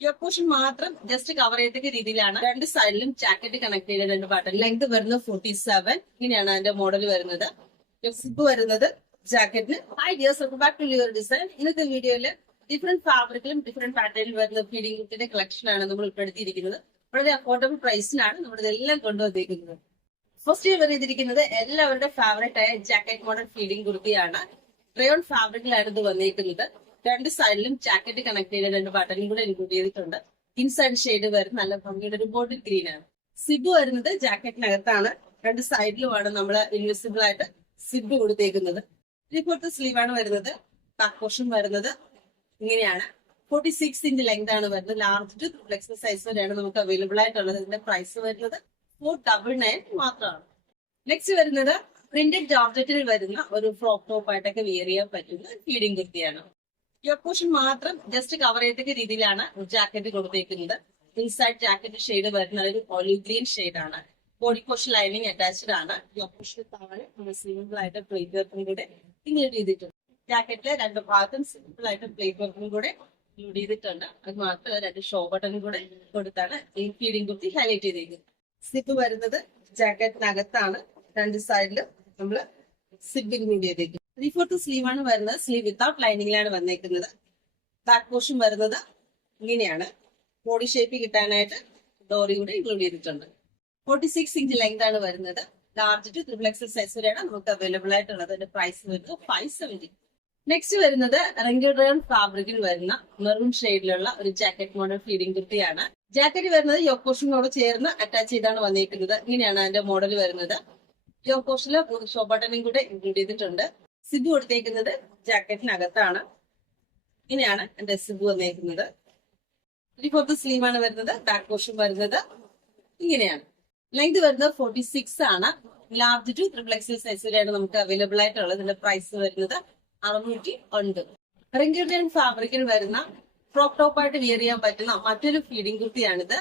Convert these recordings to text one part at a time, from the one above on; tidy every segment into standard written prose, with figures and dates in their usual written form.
Portion മാത്രം just cover ചെയ്തൊക്കെ രീതിയിലാണ്. രണ്ട് സൈഡിലും ജാക്കറ്റ് കണക്ട് ചെയ്ത രണ്ട് ബട്ടൺ. ലെങ്ത് വരുന്നത് 47. ഇങ്ങനെയാണ് അതിന്റെ മോഡൽ വരുന്നത്. സിബ് വരുന്നത് ജാക്കറ്റിന്. Hi dears, welcome back to your design. ഇന്നത്തെ വീഡിയോയില് ഡിഫറെന്റ് ഫാബ്രിക്കിലും ഡിഫറെന്റ് പാറ്റേണിൽ വരുന്ന ഫീഡിംഗ് കുർത്തിന്റെ കളക്ഷൻ ആണ് നമ്മൾ ഉൾപ്പെടുത്തിയിരിക്കുന്നത്. വളരെ അഫോർഡബിൾ പ്രൈസിലാണ് നമ്മൾ ഇതെല്ലാം കൊണ്ടുവന്നിരിക്കുന്നത്. ഫസ്റ്റ് ഇവർ ചെയ്തിരിക്കുന്നത് എല്ലാവരുടെ ഫേവറേറ്റ് ആയ ജാക്കറ്റ് മോഡൽ ഫീഡിംഗ് കുർത്തിയാണ്. റയോൺ ഫാബ്രിക്കിലാണ് ഇത് വന്നിരിക്കുന്നത്. രണ്ട് സൈഡിലും ജാക്കറ്റ് കണക്ട് ചെയ്ത രണ്ട് ബട്ടണും കൂടെ ഇൻക്ലൂഡ് ചെയ്തിട്ടുണ്ട്. ഇൻസൈഡ് ഷെയ്ഡ് വരുന്ന നല്ല ഭംഗിയുടെ ഒരു ബോട്ടിൽ ഗ്രീൻ ആണ്. സിബ് വരുന്നത് ജാക്കറ്റിനകത്താണ്. രണ്ട് സൈഡിലുമാണ് നമ്മൾ ഇൻവിസിബിൾ ആയിട്ട് സിബ് കൊടുത്തേക്കുന്നത്. 3/4 സ്ലീവ് ആണ് വരുന്നത്. ബാക്ക് പോർഷൻ വരുന്നത് ഇങ്ങനെയാണ്. 46 ഇഞ്ച് ലെങ്ത് ആണ് വരുന്നത്. ലാർജ് ടു ഫ്ലെക്സ് സൈസ് വരെയാണ് നമുക്ക് അവൈലബിൾ ആയിട്ടുള്ളത്. ഇതിന്റെ പ്രൈസ് വരുന്നത് 499 മാത്രമാണ്. നെക്സ്റ്റ് വരുന്നത് പ്രിന്റഡ് ജോർജറ്റിൽ വരുന്ന ഒരു ഫ്രോക്ക് ടോപ്പ് ആയിട്ടൊക്കെ വിയർ ചെയ്യാൻ പറ്റുന്ന ഫീഡിംഗ് കുർത്തിയാണ്. പോർഷൻ മാത്രം ജസ്റ്റ് കവർ ചെയ്തൊക്കെ രീതിയിലാണ് ജാക്കറ്റ് കൊടുത്തേക്കുന്നത്. ഇൻസൈഡ് ജാക്കറ്റ് ഷെയ്ഡ് വരുന്ന ഒരു ഒലിവ് ഗ്രീൻ ഷെയ്ഡ് ആണ്. ബോഡി പോർഷൻ ലൈനിങ് അറ്റാച്ച്ഡ് ആണ്. പോർഷൻ താഴെ സിമ്പിൾ ആയിട്ട് പ്ലേറ്റ് വർക്കും കൂടെ ഇൻക്ലൂഡ് ചെയ്തിട്ടുണ്ട്. ജാക്കറ്റിലെ രണ്ട് ഭാഗത്തും സിമ്പിൾ ആയിട്ട് പ്ലേറ്റ് വർക്കും കൂടെ ഇൻക്ലൂഡ് ചെയ്തിട്ടുണ്ട്. അത് മാത്രമല്ല രണ്ട് ഷോ ബട്ടണും കൂടെ കൊടുത്താണ് ഈ ഫീഡിംഗ് കുർത്തി ഹൈലൈറ്റ് ചെയ്തിരിക്കുന്നത്. സിപ്പ് വരുന്നത് ജാക്കറ്റിനകത്താണ്. രണ്ട് സൈഡിലും നമ്മള് സിപ്പ് ഇൻക്ലൂഡ് ചെയ്തേക്കും. 3/4 സ്ലീവ് ആണ് വരുന്നത്. സ്ലീവ് വിത്തൗട്ട് ലൈനിങ്ങിലാണ് വന്നേക്കുന്നത്. ബാക്ക് പോർഷൻ വരുന്നത് ഇങ്ങനെയാണ്. ബോഡി ഷേപ്പ് കിട്ടാനായിട്ട് ഡോറി കൂടെ ഇൻക്ലൂഡ് ചെയ്തിട്ടുണ്ട്. 46 ഇഞ്ച് ലെങ്ത് ആണ് വരുന്നത്. ലാർജ് ടു XXL സൈസ് വരെയാണ് നമുക്ക് അവൈലബിൾ ആയിട്ടുള്ളത്. അതിന്റെ പ്രൈസ് വരുന്നത് 570. നെക്സ്റ്റ് വരുന്നത് റെങ്കഡ്രയോൺ ഫാബ്രിക്കിൽ വരുന്ന മെറൂൺ ഷെയ്ഡിലുള്ള ഒരു ജാക്കറ്റ് മോഡൽ ഫീഡിംഗ് കുർത്തിയാണ്. ജാക്കറ്റ് വരുന്നത് യോക്ക് പോർഷനോട് ചേർന്ന് അറ്റാച്ച് ചെയ്താണ് വന്നിരിക്കുന്നത്. ഇങ്ങനെയാണ് അതിന്റെ മോഡൽ വരുന്നത്. യോക്ക് പോർഷനിൽ ഷോ ബട്ടണും കൂടെ ഇൻക്ലൂഡ് ചെയ്തിട്ടുണ്ട്. സിബ് കൊടുത്തേക്കുന്നത് ജാക്കറ്റിനകത്താണ്. ഇങ്ങനെയാണ് എന്റെ സിബ് വന്നേക്കുന്നത്. 3/4 സ്ലീവ് ആണ് വരുന്നത്. ബാക്ക് പോർഷൻ വരുന്നത് ഇങ്ങനെയാണ്. ലെങ്ത് വരുന്നത് 46 ആണ്. ലാർജ് ടു XXL സൈസ് വരെയാണ് നമുക്ക് അവൈലബിൾ ആയിട്ടുള്ളത്. ഇതിന്റെ പ്രൈസ് വരുന്നത് 609. റിംഗിഡിയൻ ഫാബ്രിക്കിൽ വരുന്ന ഫ്രോക്ക് ടോപ്പ് ആയിട്ട് വിയർ ചെയ്യാൻ പറ്റുന്ന മറ്റൊരു ഫീഡിംഗ് കുർത്തിയാണിത്.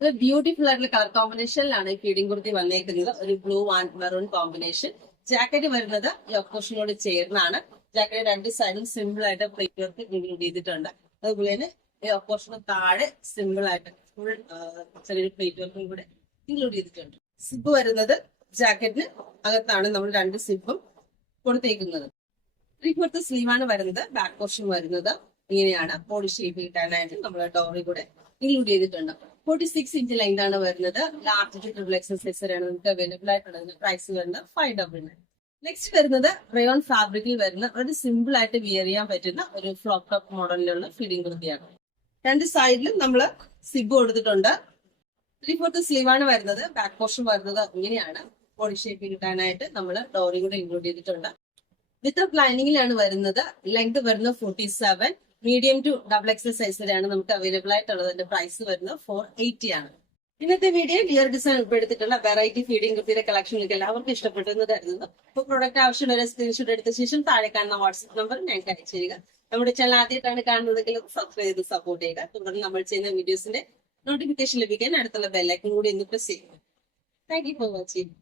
ഇത് ബ്യൂട്ടിഫുൾ ആയിട്ടുള്ള കളർ കോമ്പിനേഷനിലാണ് ഈ ഫീഡിംഗ് കുർത്തി വന്നേക്കുന്നത്. ഒരു blue and maroon combination. Jacket വരുന്നത് യോക്ക് പോർഷനോട് ചേർന്നാണ്. ജാക്കറ്റ് രണ്ട് സൈഡും സിമ്പിൾ ആയിട്ട് പ്ലേറ്റ് വർക്ക് ഇൻക്ലൂഡ് ചെയ്തിട്ടുണ്ട്. അതുപോലെ തന്നെ യോക്ക് പോർഷന് താഴെ സിമ്പിൾ ആയിട്ട് ഫുൾ ചെറിയൊരു പ്ലേറ്റ് വർക്കും കൂടെ ഇൻക്ലൂഡ് ചെയ്തിട്ടുണ്ട്. സിബ് വരുന്നത് ജാക്കറ്റിന് അകത്താണ് നമ്മൾ രണ്ട് സിബും കൊടുത്തേക്കുന്നത്. 3/4 സ്ലീവ് ആണ് വരുന്നത്. ബാക്ക് പോർഷൻ വരുന്നത് ഇങ്ങനെയാണ്. ബോഡി ഷേപ്പ് കിട്ടാനായിട്ട് നമ്മൾ ഡോറി കൂടെ ഇൻക്ലൂഡ് ചെയ്തിട്ടുണ്ട്. 46 ഇഞ്ച് ലെങ്ത് ആണ് വരുന്നത്. ലാർജ് ടു XXL സൈസ് വരെയാണ് നമുക്ക് അവൈലബിൾ ആയിട്ടുള്ളത്. പ്രൈസ് വരുന്നത് 599. നെക്സ്റ്റ് വരുന്നത് റയോൺ ഫാബ്രിക്കിൽ വരുന്ന ഒരു സിമ്പിൾ ആയിട്ട് വിയർ ചെയ്യാൻ പറ്റുന്ന ഒരു ഫ്രോക്ക് ടോപ്പ് മോഡലിലുള്ള ഫീഡിംഗ് കുർത്തിയാണ്. രണ്ട് സൈഡിലും നമ്മൾ സിബ് കൊടുത്തിട്ടുണ്ട്. 3/4 സ്ലീവ് ആണ് വരുന്നത്. ബാക്ക് പോർഷൻ വരുന്നത് ഇങ്ങനെയാണ്. ബോഡി ഷേപ്പ് കിട്ടാനായിട്ട് നമ്മൾ ഡോറി കൂടെ ഇൻക്ലൂഡ് ചെയ്തിട്ടുണ്ട്. വിത്തൗട്ട് ലൈനിങ്ങിലാണ് വരുന്നത്. ലെങ്ത് വരുന്നത് 47. മീഡിയം ടു XXL സൈസ് വരെയാണ് നമുക്ക് അവൈലബിൾ ആയിട്ടുള്ളത്. അതിന്റെ പ്രൈസ് വരുന്നത് 480 ആണ്. ഇന്നത്തെ വീഡിയോ ഡിയർ ഡിസൈൻ ഉൾപ്പെടുത്തിയിട്ടുള്ള വെറൈറ്റി ഫീഡിംഗ് കുർത്തിയുടെ കളക്ഷനിലേക്ക് എല്ലാവർക്കും ഇഷ്ടപ്പെട്ടെന്ന് കരുതുന്നു. അപ്പോൾ പ്രൊഡക്റ്റ് ആവശ്യമുള്ള സ്ക്രീൻഷോട്ട് എടുത്ത ശേഷം താഴെ കാണുന്ന വാട്സ്ആപ്പ് നമ്പർ ഞങ്ങൾക്ക് അയച്ചു തരിക. നമ്മുടെ ചാനൽ ആദ്യമായിട്ടാണ് കാണുന്നതെങ്കിൽ സബ്സ്ക്രൈബ് ചെയ്ത് സപ്പോർട്ട് ചെയ്യുക. തുടർന്ന് നമ്മൾ ചെയ്യുന്ന വീഡിയോസിന്റെ നോട്ടിഫിക്കേഷൻ ലഭിക്കാൻ അടുത്തുള്ള ബെല്ലൈക്കൺ കൂടി ഒന്ന് പ്രസ് ചെയ്യുക. Thank you for watching.